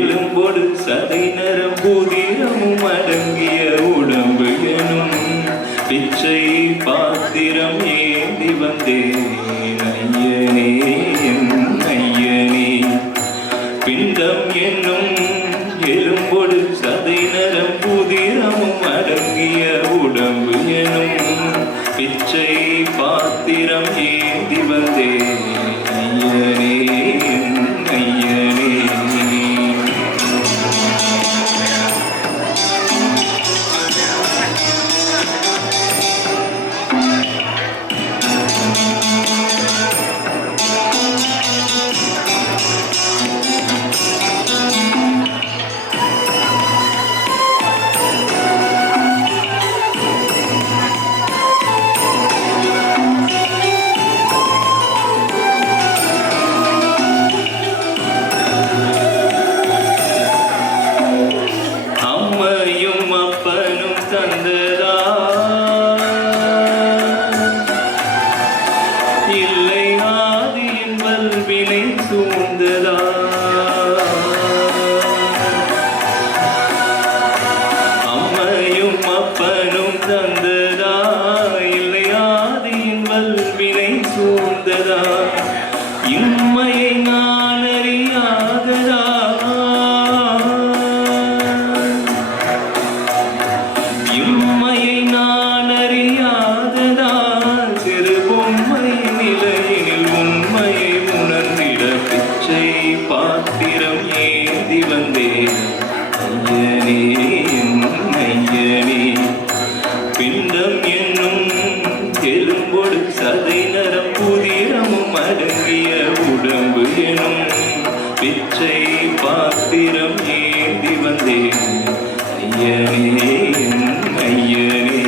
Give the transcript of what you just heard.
எலும்பொடு சதை நரம்புதிரமும் அடங்கிய உடம்பு எனும் பிச்சை பாத்திரம் ஏந்தி வந்தேன் ஐயனே ஐயனே. பிண்டம் என்னும் எலும்பொடு சதை நரம்புதிரமும் அடங்கிய உடம்பு எனும் பிச்சை பாத்திரம் ஏந்தி வந்தேன் ஐயனே ஐயனே. தந்ததா இல்லை ஆதியின் வல்வினை சூழ்ந்ததா அம்மையும் அப்பனும் தந்ததா இல்லை ஆதியின் வல்வினை சூழ்ந்ததா இம்மையை நான் அறியாததா இம்மையை நான் அறியாததால் சிறு பொம்மை நிலையில் உண்மையை உணர்ந்திட பிச்சை பாத்திரம் ஏந்தி வந்தேன் ஐயனே ஐயனே. பிண்டம் என்னும் எலும்பொடு சதை நரம்புதிரமும் அடங்கிய உடம்பு எனும் பிச்சை பாத்திரம் ஏந்தி வந்தேன் ஐயனே ஐயனே.